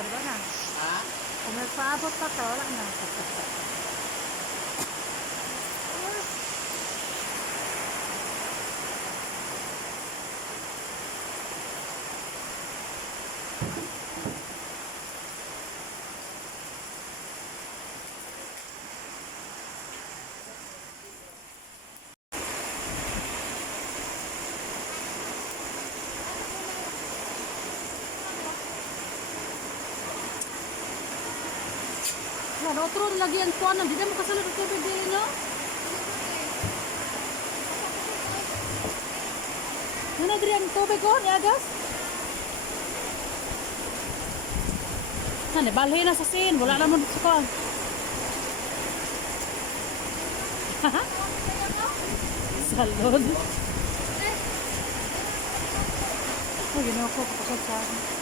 di ba na? Ha? Kung may paabot pa ka, wala na. Yan, otro lagi ang kuwan. Hindi mo kasunod ang tubig din, no? Ano diri ang tubig ko? Iagas? Ano, balhin na sa sin. Wala naman sa kuwan. Salod. Oh, ginawa ko. Kapasod sa akin.